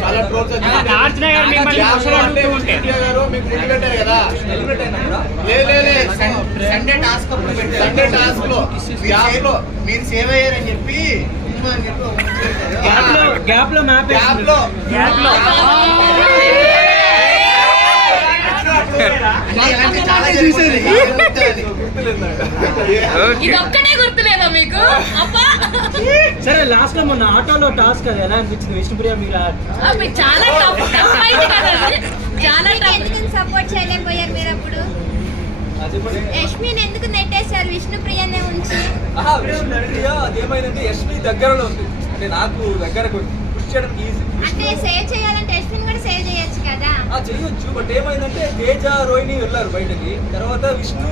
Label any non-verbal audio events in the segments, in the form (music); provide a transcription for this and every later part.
చాలా ట్రోల్స్ గారు మీకు ముందు పెట్టారు కదా ఎలిమినేట్ అయినప్పుడా లే లే లే సండే టాస్క్ అప్పుడు పెట్టారు. సండే టాస్క్లో మీరు గ్యాప్ సేవ్- లో మీరు సేవ్ అయ్యారని చెప్పి ఉప్మా అని చెప్పి ఒక ముక్క పెట్టారు. గ్యాప్లో గ్యాప్లో మ్యాప్ గ్యాప్లో గ్యాప్లో సరే లాస్ట్లో మొన్న ఆటోలో టాస్క్ అది ఎలా అనిపించింది? విష్ణుప్రియ మీరు చాలా (laughs) ఎందుకు సపోర్ట్ చేయలేకపోయారు మీరు అప్పుడు? ఆ, చెప్పండి యష్మిని ఎందుకు నెట్టేశారు? విష్ణుప్రియనే ఉంచి. అదేమైందంటే యశ్మి దగ్గరలో ఉంది. అంటే నాకు పుష్ ఈజీ అంటే సేవ్ చేయాలంటే యష్మిని కూడా సేవ్ చేయొచ్చు కదా? ఆ చెయ్యొచ్చు బట్ ఏమైందంటే తేజ రోహిణి వెళ్ళారు బయటకి. తర్వాత విష్ణు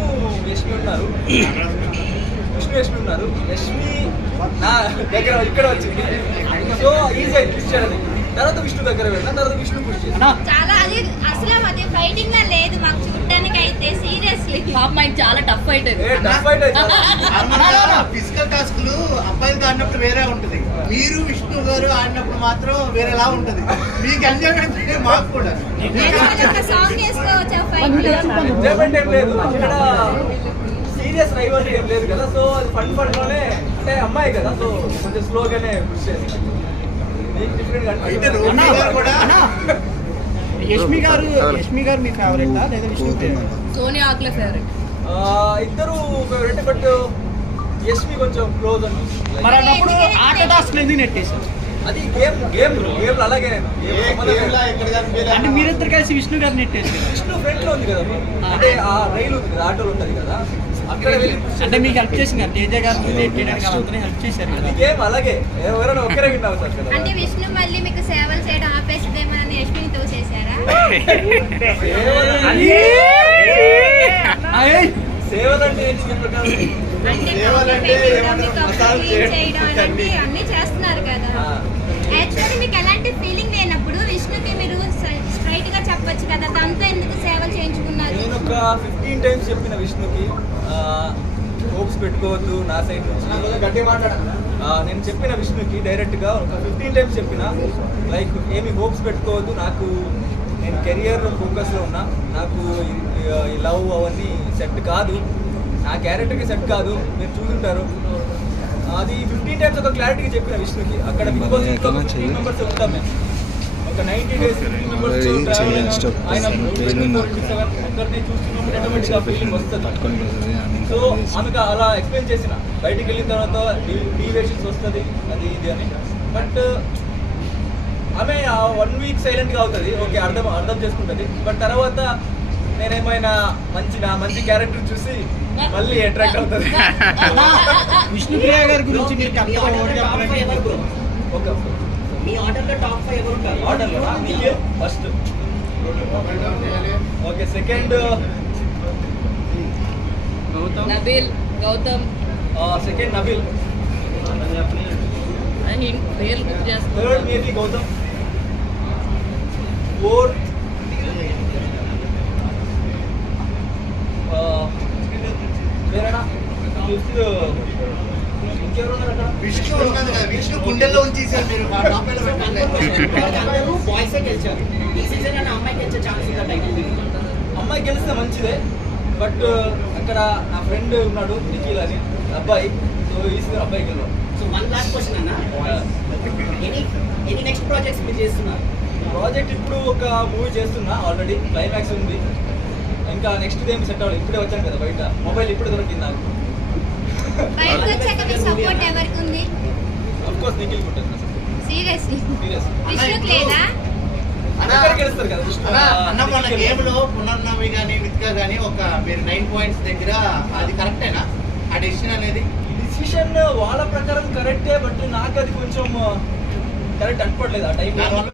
యశ్మి ఉన్నారు. విష్ణు యశ్మి ఉన్నారు. యశ్మి నా దగ్గర ఇక్కడ వచ్చింది సో ఈజీ పుష్ చేయడానికి తర్వాత విష్ణు దగ్గర వెళ్ళిన తర్వాత విష్ణు పుష్ చేసి చాలా అది అసలు అది ఫైటింగ్ లా లేదు మాకు చూడడానికి అయితే సీరియస్లీ పాప మైండ్ చాలా టఫ్ అవుతుంది ఏ టఫ్ ఫైట్ ఫిజికల్ టాస్క్లు అబ్బాయిలతో ఆడినప్పుడు వేరే ఉంటుంది. మీరు విష్ణు గారు ఆడినప్పుడు మాత్రం వేరేలా ఉంటుంది. మీకు ఎంజాయ్మెంట్ మాకు కూడా. సాంగ్ ఫైట్ ఏం లేదు. అక్కడ సీరియస్ రైవల్ ఏం లేదు కదా. సో అది ఫన్ ఫన్లోనే అంటే అమ్మాయి కదా సో కొంచెం స్లోగానే పుష్ చేసి యష్మి గారు యష్మి గారు మీ ఫేవరెట్ లేదా విష్ణుప్రియ సోనియా ఆకుల ఫేవరెట్ ఇద్దరు ఫేవరెట్ బట్ యశ్మి కొంచెం క్లోజ్ అనిపిస్తుంది మరి అన్నప్పుడు ఆట టాస్క్ ఎందుకు నెట్టేశారు. అది గేమ్ గేమ్ గేమ్ అలాగే అంటే మీరిద్దరు కలిసి విష్ణు గారు నెట్టేశారు. విష్ణు ఫ్రంట్లో ఉంది కదా అంటే ఆ రైలు ఉంది కదా ఆటోలు ఉంటది కదా. అంటే మీకు హెల్ప్ చేసింది కదా తేజ గారు వాళ్ళందరినీ హెల్ప్ చేశారు అలాగే. ఎవరైనా ఒక్కరే అంటే విష్ణు మళ్ళీ మీకు సేవలు చేయడం ఆపేస్తుందేమో అని యష్మిని తోసేశారా చెప్పండి అంటే అన్నీ. అన్ని చేస్తున్నారు కదా. యాక్చువల్లీ మీకు ఎలాంటి ఫీలింగ్ లేనప్పుడు విష్ణుకి మీరు స్ట్రైట్గా చెప్పొచ్చు కదా దాంతో ఎందుకు సేవలు చేయించుకున్నారు? నేను ఒక ఫిఫ్టీన్ టైమ్స్ చెప్పిన విష్ణుకి హోప్స్ పెట్టుకోవద్దు నా సైడ్ నుంచి. నేను చెప్పిన విష్ణుకి డైరెక్ట్గా ఒక ఫిఫ్టీన్ టైమ్స్ చెప్పిన లైక్ ఏమి హోప్స్ పెట్టుకోవద్దు నాకు నేను కెరియర్ ఫోకస్లో ఉన్నా నాకు ఈ- ఈ లవ్ అవన్నీ సెట్ కాదు. నా క్యారెక్టర్కి సెట్ కాదు మీరు చూసుంటారు. అది ఫిఫ్టీన్ టైమ్స్ ఒక క్లారిటీగా చెప్పిన విష్ణుకి. అక్కడ బిగ్ బాస్ ఇంట్లో ఫిఫ్టీన్ మెంబర్స్ ఉంటాం మేము. సో ఆమెకు అలా ఎక్స్ప్లెయిన్ చేసిన. బయటికి వెళ్ళిన తర్వాత డీవియేషన్స్ వస్తుంది అది ఇది అని. బట్ ఆమె వన్ వీక్ సైలెంట్గా అవుతుంది. ఓకే అర్థం అర్థం చేసుకుంటుంది. బట్ తర్వాత నేనేమైనా మంచి నా మంచి క్యారెక్టర్ చూసి మళ్ళీ అట్రాక్ట్ అవుతుంది. విష్ణుప్రియ గారి గురించి మీరు ఓకే (laughs) మీ ఆర్డర్లో టాప్ ఫైవ్ ఎవరు ఉంటారు ఆర్డర్లో Nikhil first okay second Nabeel Gautam second Nabil అని పేర్లు గుర్తు చేస్తారు third maybe Gautham fourth వేరేనా fifth ఇంకెవరున్నారు అక్కడ విష్ణు ఉన్నది కదా విష్ణు గుండెల్లో ఉంచేసారు మీరు బాయ్సే గెలిచారు ఈ సీజన్ అన్న అమ్మాయి గెలిచే ఛాన్స్ ఉందా టైటిల్ అమ్మాయి గెలిస్తే మంచిదే బట్ అక్కడ నా ఫ్రెండ్ ఉన్నాడు నిఖిల్ అని అబ్బాయి సో ఈసారి అబ్బాయి గెలవ సో వన్ లాస్ట్ క్వశ్చన్ అన్న ఎనీ ఎనీ నెక్స్ట్ ప్రాజెక్ట్స్ మీరు చేస్తున్నారు ప్రాజెక్ట్ ఇప్పుడు ఒక మూవీ చేస్తున్నా ఆల్రెడీ క్లైమాక్స్ ఉంది ఇంకా నెక్స్ట్ ఏం సెట్ అవ్వాలి ఇప్పుడే వచ్చాను కదా బయట మొబైల్ ఇప్పుడే దొరికింది నాకు బయటకు వచ్చాక మీ సపోర్ట్ ఎవరికి ఉంది? అఫ్ కోర్స్ నిఖిల్ ఉంటుంది. సీరియస్లీ సీరియస్ విష్ణుకి లేదా? అందరు గెలుస్తారు కదా విష్ణు అన్న, అన్న మొన్న నిఖిల్. గేమ్లో పునర్నవి కానీ ఒక మీరు నైన్ పాయింట్స్ దగ్గర అది కరెక్టేనా ఆ డెసిషన్ అనేది? డిసిషన్ వాళ్ళ ప్రకారం కరెక్టే బట్ నాకు అది కొంచెం కరెక్ట్ అనిపడలేదు ఆ టైంలో దానివల్ల